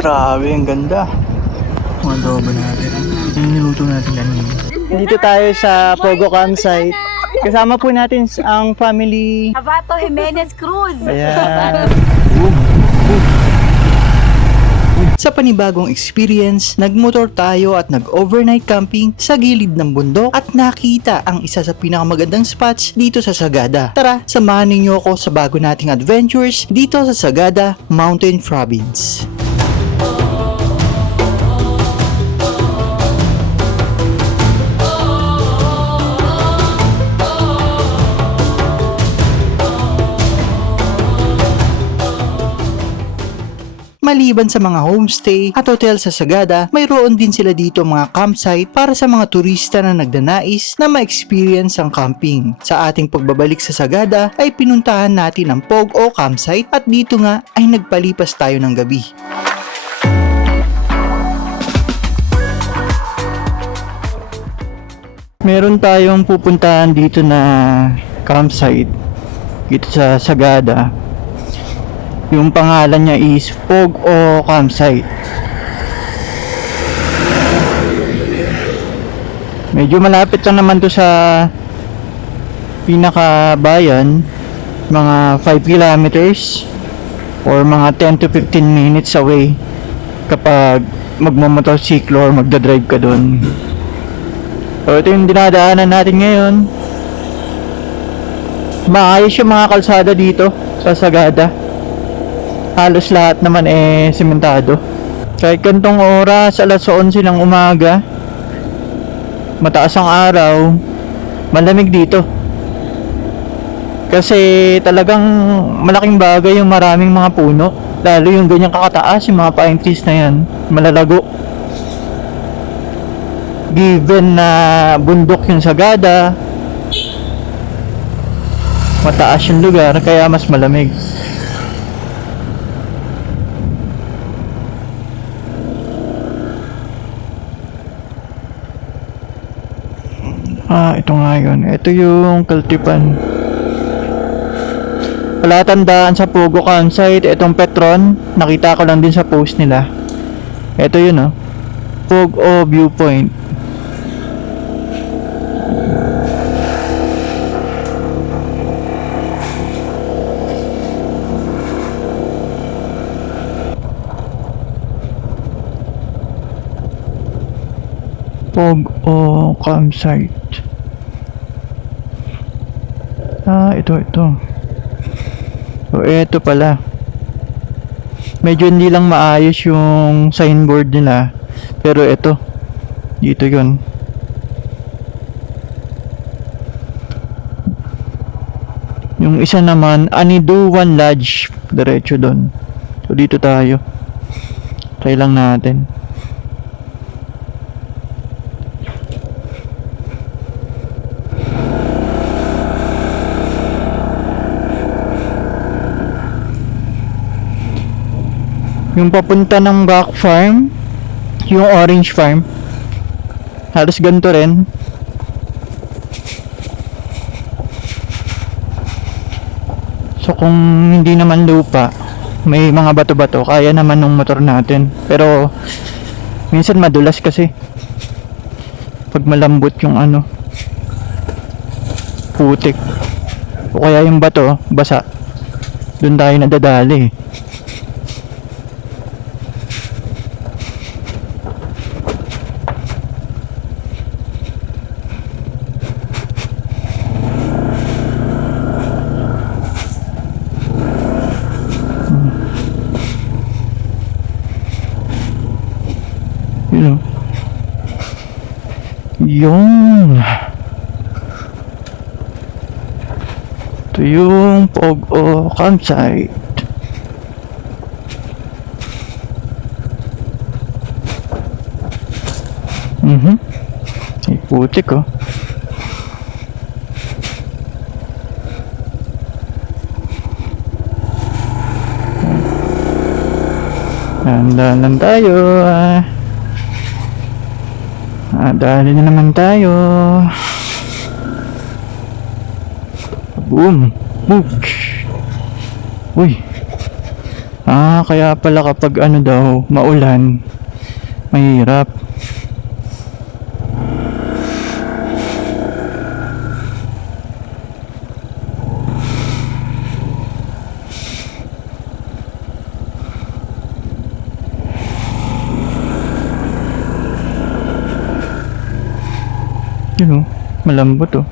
Grabe, ang ganda. Mga adobo natin. Yung niluto natin kanina. Dito tayo sa Pogo Campsite. Kasama po natin ang family. Abato Jimenez Cruz. Ayan. Sa panibagong experience, nagmotor tayo at nag-overnight camping sa gilid ng bundok at nakita ang isa sa pinakamagandang spots dito sa Sagada. Tara, samahan ninyo ako sa bago nating adventures dito sa Sagada Mountain Province. Maliban sa mga homestay at hotel sa Sagada, mayroon din sila dito mga campsite para sa mga turista na nagdanais na ma-experience ang camping. Sa ating pagbabalik sa Sagada ay pinuntahan natin ang Pog o campsite at dito nga ay nagpalipas tayo ng gabi. Meron tayong pupuntahan dito na campsite dito sa Sagada. Yung pangalan niya is Pog o Campsite. Medyo malapit lang naman to sa pinakabayan, mga 5 kilometers or mga 10 to 15 minutes away kapag magmamotorsiklo or magdadrive ka doon. So ito yung dinadaanan natin ngayon. Maayos yung mga kalsada dito sa Sagada. Halos lahat naman sementado. Kahit kantong oras, alas 11 ng umaga, mataas ang araw, malamig dito. Kasi talagang malaking bagay yung maraming mga puno. Lalo yung ganyang kakataas, yung mga pine trees na yan, malalago. Given na bundok yung Sagada, mataas yung lugar, kaya mas malamig. Ito nga yun. Ito yung Kaltipan. Palatandaan sa Pogo Campsite. Itong Petron. Nakita ko lang din sa post nila. Ito yun, oh. Pogo Viewpoint. Pogo Campsite. Ito. So, ito pala. Medyo hindi lang maayos yung signboard nila. Pero ito. Dito yun. Yung isa naman, Aniduan Lodge. Diretso doon. So, dito tayo. Try lang natin. Yung papunta ng back farm, yung orange farm, halos ganito rin. So kung hindi naman lupa, may mga bato-bato, kaya naman ng motor natin. Pero minsan madulas kasi pag malambot yung putik, o kaya yung bato basa, dun tayo nadadali. Yung ito yung Pogo Campsite. Ay, putik oh. Dahan tayo. Dali na naman tayo. Boom. Move. Uy. Kaya pala kapag ano daw, maulan, mahirap. Yun o, malambot o.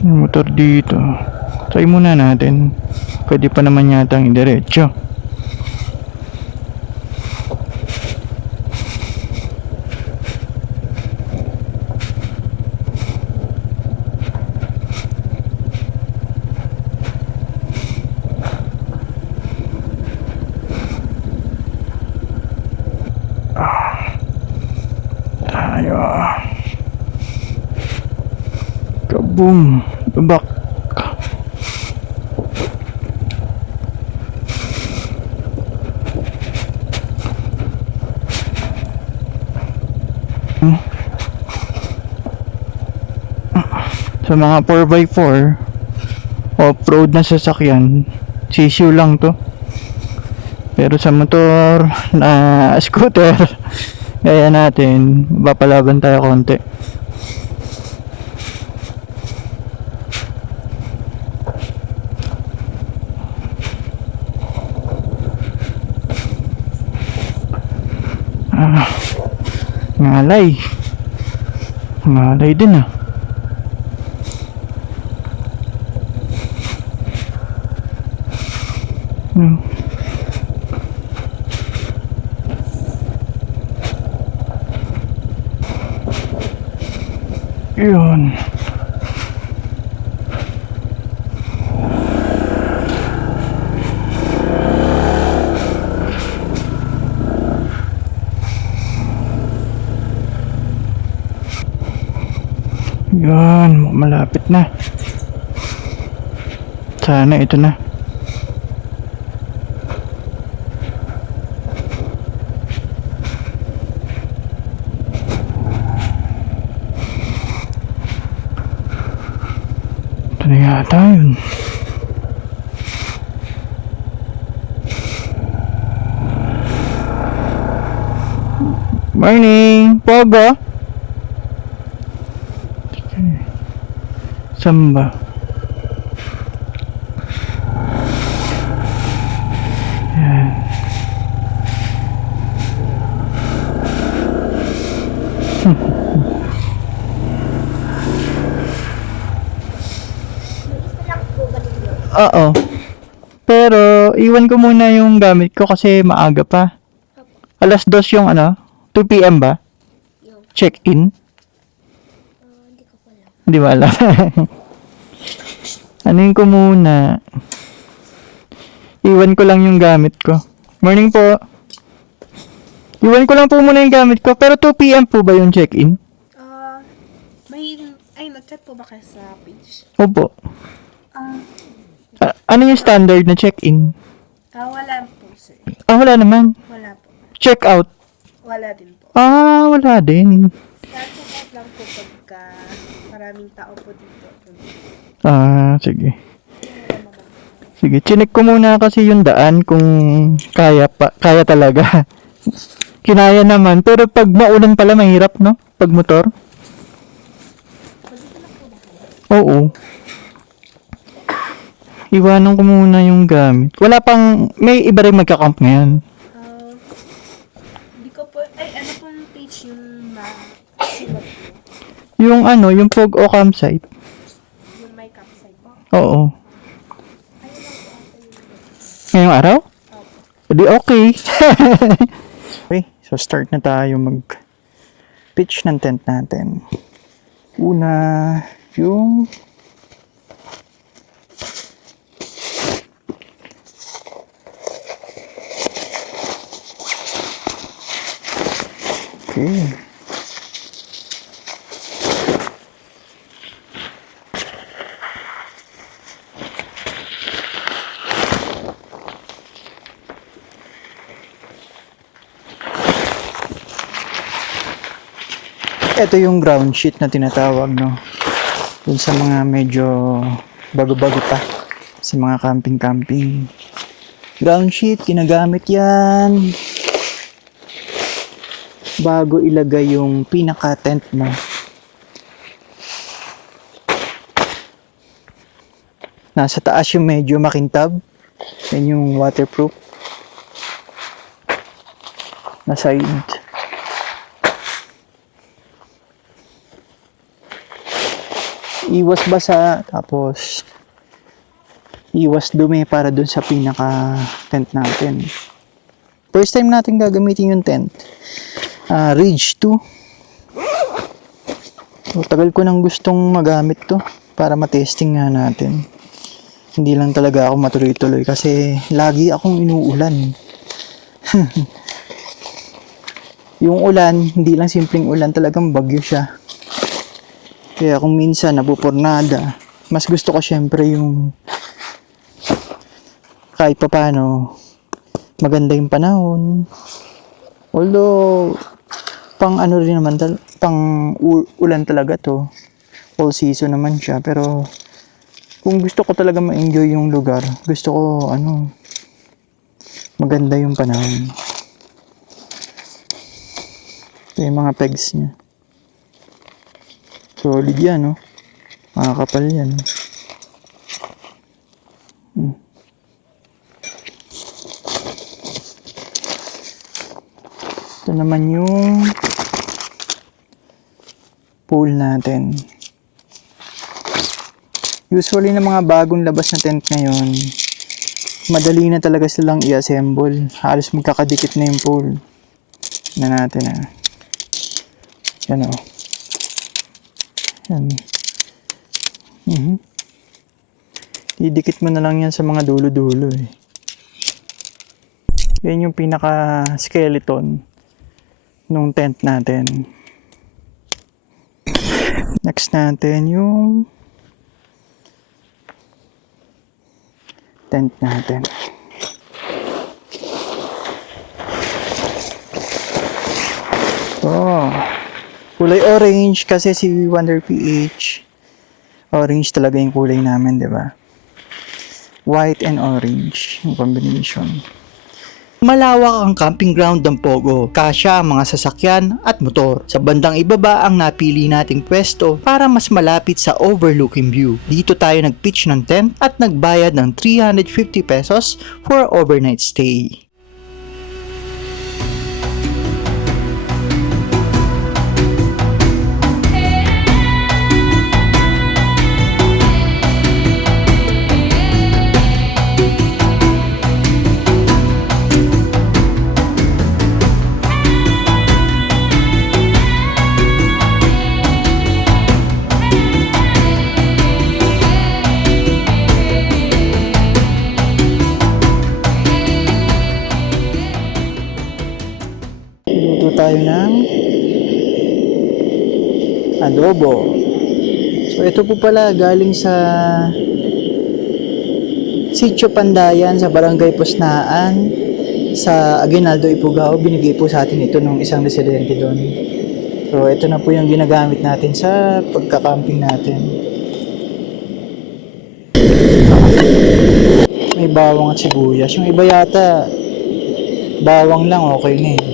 Yung motor dito. Try muna natin. Pwede pa naman yata ang diretso. Tayo. Kaboom. Lubak. Sa mga 4x4 off-road na sasakyan, sisiw lang to. Pero sa motor na scooter, gaya natin, papalaban tayo konti. Ngalay. Ngalay din ah. Yun. Yun, malapit na. Sana ito na. Ito na yata yun. Morning, Pogo. Samba. Yan. Oo. Pero iwan ko muna yung gamit ko kasi maaga pa. Alas 2 yung ano? 2 PM ba? Check-in? Hindi ko alam. Anuin ko muna. Iwan ko lang yung gamit ko. Morning po. Iwan ko lang po muna yung gamit ko. Pero 2 PM po ba yung check-in? Nag-chat po ba kayo sa page? Opo. Ano yung standard na check-in? Wala po, sir. Wala naman. Wala po. Check-out? Wala din po. Wala din. Check-out lang po pagka maraming tao po dito. Sige. Sige, chinek ko muna kasi yung daan kung kaya talaga. Kinaya naman, pero pag maulan pala mahirap, no? Pag motor. Oo. Iwanan ko muna yung gamit. Wala pang, may iba rin magka-camp ngayon. Hindi ko po, ano pong page yung Yung ano, yung Pog o campsite. yung may campsite po? Oo. Ngayong araw? Di okay. Okay, so start na tayo mag-pitch ng tent natin. Una, yung Okay. Ito yung ground sheet na tinatawag, no? Dun sa mga medyo bago-bago pa sa mga camping-camping. Ground sheet, ginagamit yan bago ilagay yung pinaka-tent mo. Nasa taas yung medyo makintab. Yan yung waterproof. Na side. Iwas basa, tapos iwas dumi para dun sa pinaka tent natin. First time natin gagamitin yung tent. Ridge 2. So, tagal ko nang gustong magamit to para matesting nga natin. Hindi lang talaga ako matuloy-tuloy kasi lagi akong inuulan. Yung ulan, hindi lang simpleng ulan, talagang bagyo siya. Kaya kung minsan napupurnada, mas gusto ko syempre yung kahit pa paano maganda yung panahon. Although pang ano rin naman, pang ulan talaga to. All season naman siya, pero kung gusto ko talaga ma-enjoy yung lugar, gusto ko maganda yung panahon. Ito yung mga pegs niya. Solid yan, no? Makakapal yan. Ito naman yung pool natin. Usually ng mga bagong labas na tent ngayon, madali na talaga silang i-assemble. Halos magkakadikit na yung pool na natin. Yan o. Yan. Idikit mo na lang yan sa mga dulo-dulo eh. Yan yung pinaka-skeleton nung tent natin. Next natin yung tent natin. Kulay orange kasi si Wonder PH. Orange talaga yung kulay namin, di ba? White and orange yung combination. Malawak ang camping ground ng Pogo, kasya ang mga sasakyan at motor. Sa bandang ibaba ang napili nating pwesto para mas malapit sa overlooking view. Dito tayo nag-pitch ng tent at nagbayad ng 350 pesos for overnight stay. Luto tayo ng adobo. So ito po pala galing sa Sitio Pandayan sa Barangay Pusnaan sa Aguinaldo, Ifugao. Binigay po sa atin ito ng isang residente doon. So ito na po yung ginagamit natin sa pagka-camping natin. May bawang at sibuyas. Yung iba yata bawang lang okay na eh.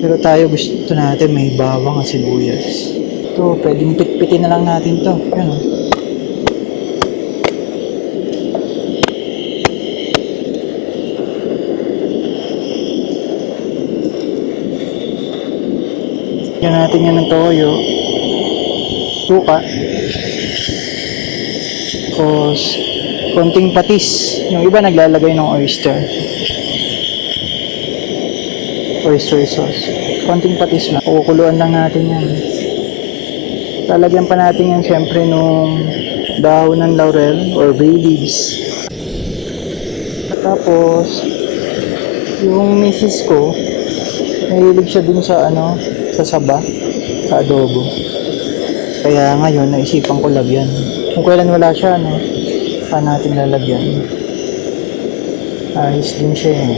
Pero tayo gusto natin may bawang at sibuyas. Ito, pwedeng pitpitin na lang natin to. Yan o. Yan natin yan ng toyo. Suka. Tapos, konting patis. Yung iba naglalagay ng oyster sauce. Konting patis lang. Kukuluan lang natin yan. Lalagyan pa natin yan syempre nung dahon ng laurel or bay leaves. Tapos, yung misis ko, mahilig siya dun sa sa sa saba, sa adobo. Kaya ngayon, naisipan ko lagyan. Kung kailan wala siya, no? Saan natin lalagyan? Ayos din siya eh.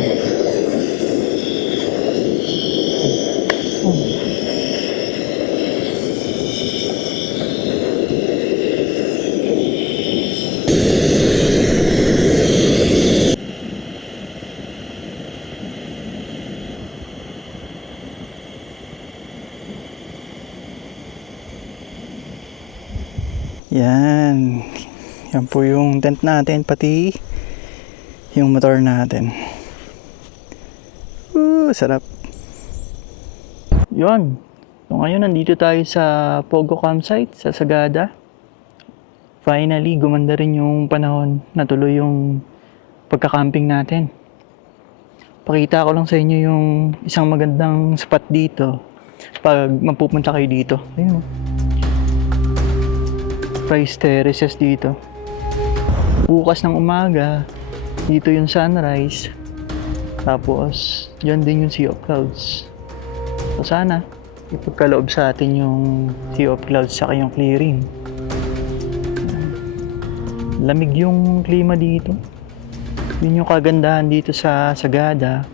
Yan. Yan po yung tent natin, pati yung motor natin. Sarap. Yun. So ngayon, nandito tayo sa Pogo Campsite, sa Sagada. Finally, gumanda rin yung panahon. Natuloy yung pagka-camping natin. Pakita ko lang sa inyo yung isang magandang spot dito pag mapupunta kayo dito. Ayun. Rice terraces dito. Bukas ng umaga, dito yung sunrise. Tapos, dyan din yung Sea of Clouds. So sana, ipagkaloob sa atin yung Sea of Clouds saka yung clearing. Lamig yung klima dito. Yun yung kagandahan dito sa Sagada.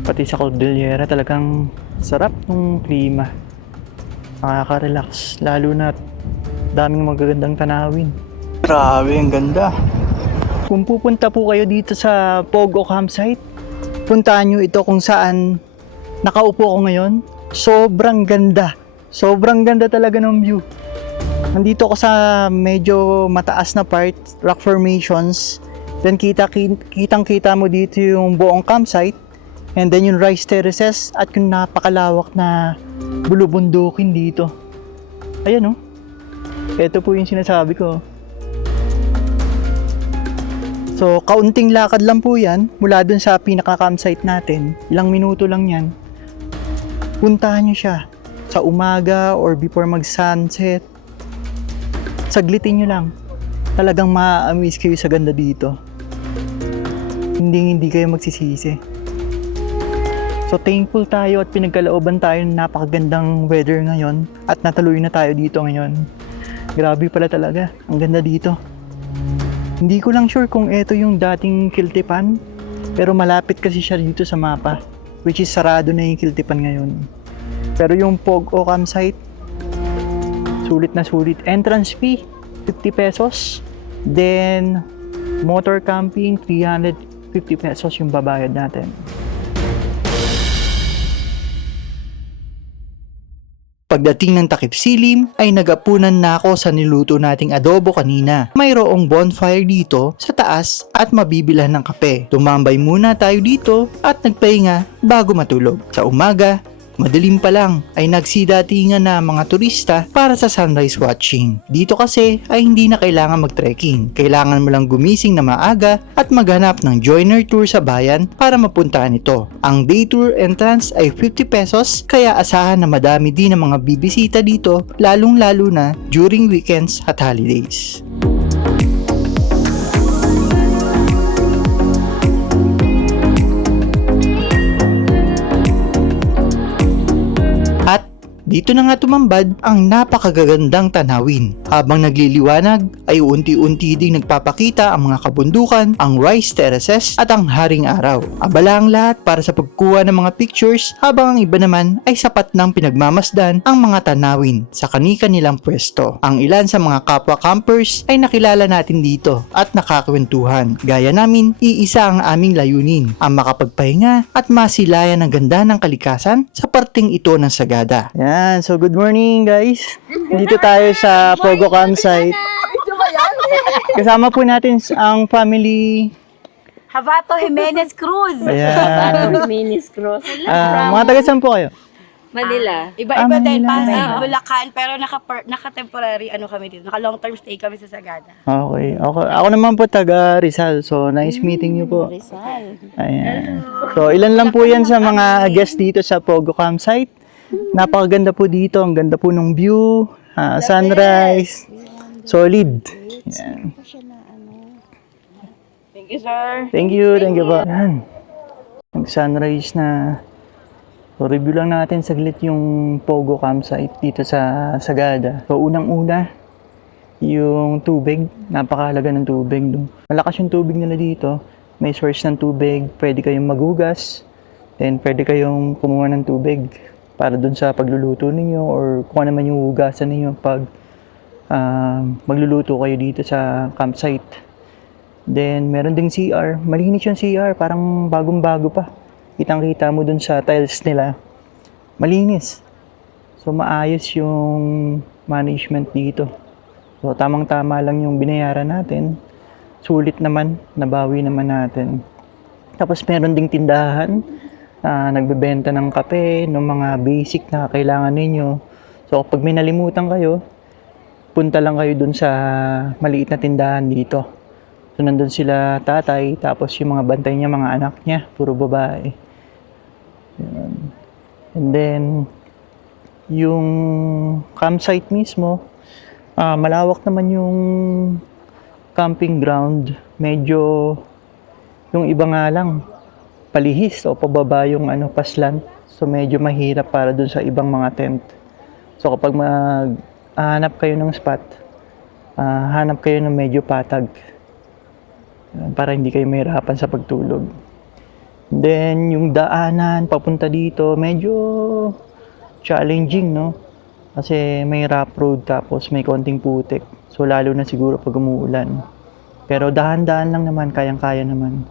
Pati sa Cordillera, talagang sarap ng klima. Nakaka-relax. Lalo na daming magagandang tanawin. Grabe, ang ganda. Kung pupunta po kayo dito sa Pogo Campsite, puntahan nyo ito kung saan nakaupo ko ngayon. Sobrang ganda. Sobrang ganda talaga ng view. Nandito ako sa medyo mataas na part, rock formations. Then kitang-kita mo dito yung buong campsite. And then yung rice terraces at yung napakalawak na bulubundukin dito. Ayan oh. Ito po yung sinasabi ko. So, kaunting lakad lang po yan mula dun sa pinaka-campsite natin. Ilang minuto lang yan. Puntahan nyo siya sa umaga or before mag-sunset. Saglitin nyo lang. Talagang ma-amaze kayo sa ganda dito. Hindi kayo magsisisi. So, thankful tayo at pinagkalooban tayo ng napakagandang weather ngayon at natuloy na tayo dito ngayon. Grabe pala talaga. Ang ganda dito. Hindi ko lang sure kung ito yung dating Kiltipan. Pero malapit kasi siya dito sa mapa. Which is sarado na yung Kiltipan ngayon. Pero yung Pogo Campsite, sulit na sulit. Entrance fee, 50 pesos. Then, motor camping, 350 pesos yung babayad natin. Pagdating ng takip silim, ay nagapunan na ako sa niluto nating adobo kanina. Mayroong bonfire dito sa taas at mabibilhan ng kape. Tumambay muna tayo dito at nagpahinga bago matulog. Sa umaga, madilim pa lang ay nagsidatingan na mga turista para sa sunrise watching. Dito kasi ay hindi na kailangan mag-trekking. Kailangan mo lang gumising na maaga at maghanap ng joiner tour sa bayan para mapuntahan ito. Ang day tour entrance ay 50 pesos kaya asahan na madami din ang mga bibisita dito lalong-lalo na during weekends at holidays. Dito na nga tumambad ang napakagagandang tanawin. Habang nagliliwanag ay unti-unti ding nagpapakita ang mga kabundukan, ang rice terraces at ang haring araw. Abala ang lahat para sa pagkuha ng mga pictures habang ang iba naman ay sapat ng pinagmamasdan ang mga tanawin sa kani-kanilang pwesto. Ang ilan sa mga kapwa campers ay nakilala natin dito at nakakwentuhan. Gaya namin, iisa ang aming layunin, ang makapagpahinga at masilayan ng ganda ng kalikasan sa parting ito ng Sagada. Yan, so good morning guys. Dito tayo sa Pogo Campsite. Kasama po natin ang family Havato Jimenez Cruz. Ayan. Jimenez Cruz. Mga taga saan po kayo? Manila. Iba-iba din. Manila. Bulacan, pero naka-temporary long term stay kami sa Sagada. Okay. Ako naman po taga Rizal. So nice meeting niyo po. Rizal. Ayan. So ilan lang po yan sa mga guests dito sa Pogo Campsite. Napakaganda po dito. Ang ganda po ng view. Sunrise. Solid. Ayan. Thank you, sir. Thank you po. Ayan. Mag-sunrise na. So, review lang natin saglit yung Pogo campsite dito sa Sagada. So, unang-una, yung tubig. Napakahalaga ng tubig. Malakas yung tubig nila dito. May source ng tubig. Pwede kayong magugas. Then, pwede kayong kumuha ng tubig para dun sa pagluluto ninyo or kung ano naman yung hugasan ninyo pag magluluto kayo dito sa campsite. Then, meron ding CR. Malinis yung CR. Parang bagong-bago pa. Kitang-kita mo dun sa tiles nila. Malinis. So, maayos yung management dito. So, tamang-tama lang yung binayaran natin. Sulit naman. Nabawi naman natin. Tapos, meron ding tindahan. Nagbebenta ng kape, ng mga basic na kailangan ninyo. So, kapag may nalimutan kayo, punta lang kayo dun sa maliit na tindahan dito. So, nandun sila tatay, tapos yung mga bantay niya, mga anak niya, puro babae. Yan. And then, yung campsite mismo, malawak naman yung camping ground. Medyo, yung iba nga lang, palihis o pababa yung paslant. So, medyo mahirap para dun sa ibang mga tent. So, kapag hanap kayo ng spot, hanap kayo ng medyo patag para hindi kayo mahirapan sa pagtulog. Then, yung daanan papunta dito, medyo challenging, no? Kasi may rough road tapos may konting putik. So, lalo na siguro pag umuulan. Pero dahan-dahan lang naman, kayang-kaya naman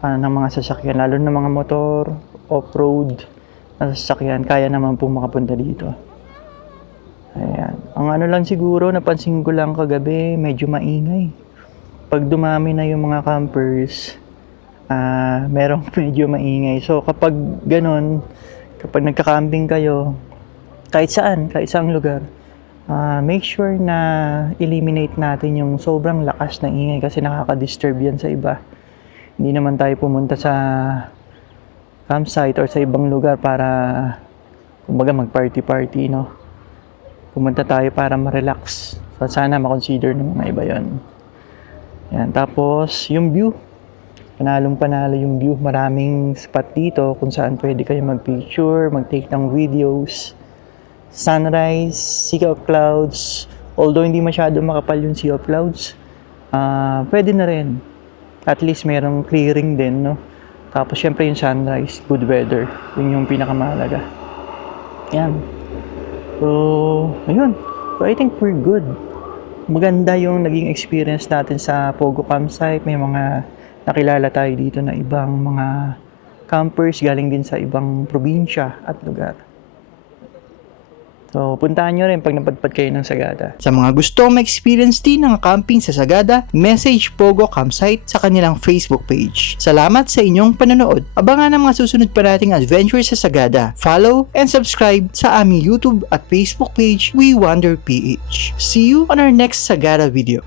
ng mga sasakyan. Lalo na mga motor, off-road na sasakyan, kaya naman po makapunta dito. Ayan. Ang lang siguro, napansin ko lang kagabi, medyo maingay. Pag dumami na yung mga campers, merong medyo maingay. So, kapag ganun, kapag nagka-camping kayo, kahit saang lugar, make sure na eliminate natin yung sobrang lakas ng ingay kasi nakaka-disturb yan sa iba. Hindi naman tayo pumunta sa campsite or sa ibang lugar para, kumbaga, mag-party-party, no? Pumunta tayo para ma-relax. So, sana ma-consider ng mga iba yun. Yan. Tapos, yung view. Panalong-panalo yung view. Maraming spot dito kung saan pwede kayo mag-picture, mag-take ng videos. Sunrise, sea of clouds. Although hindi masyado makapal yung sea of clouds, pwede na rin. At least merong clearing din, no? Tapos, syempre yung sunrise, good weather. Yun yung pinakamahalaga. Yan. So, ayun. So, I think we're good. Maganda yung naging experience natin sa Pogo Campsite. May mga nakilala tayo dito na ibang mga campers galing din sa ibang probinsya at lugar. So, puntahan nyo rin pag napadpad kayo ng Sagada. Sa mga gustong ma-experience din ng camping sa Sagada, message Pogo Campsite sa kanilang Facebook page. Salamat sa inyong panonood. Abangan ang mga susunod pa nating adventure sa Sagada. Follow and subscribe sa aming YouTube at Facebook page, We Wander PH. See you on our next Sagada video.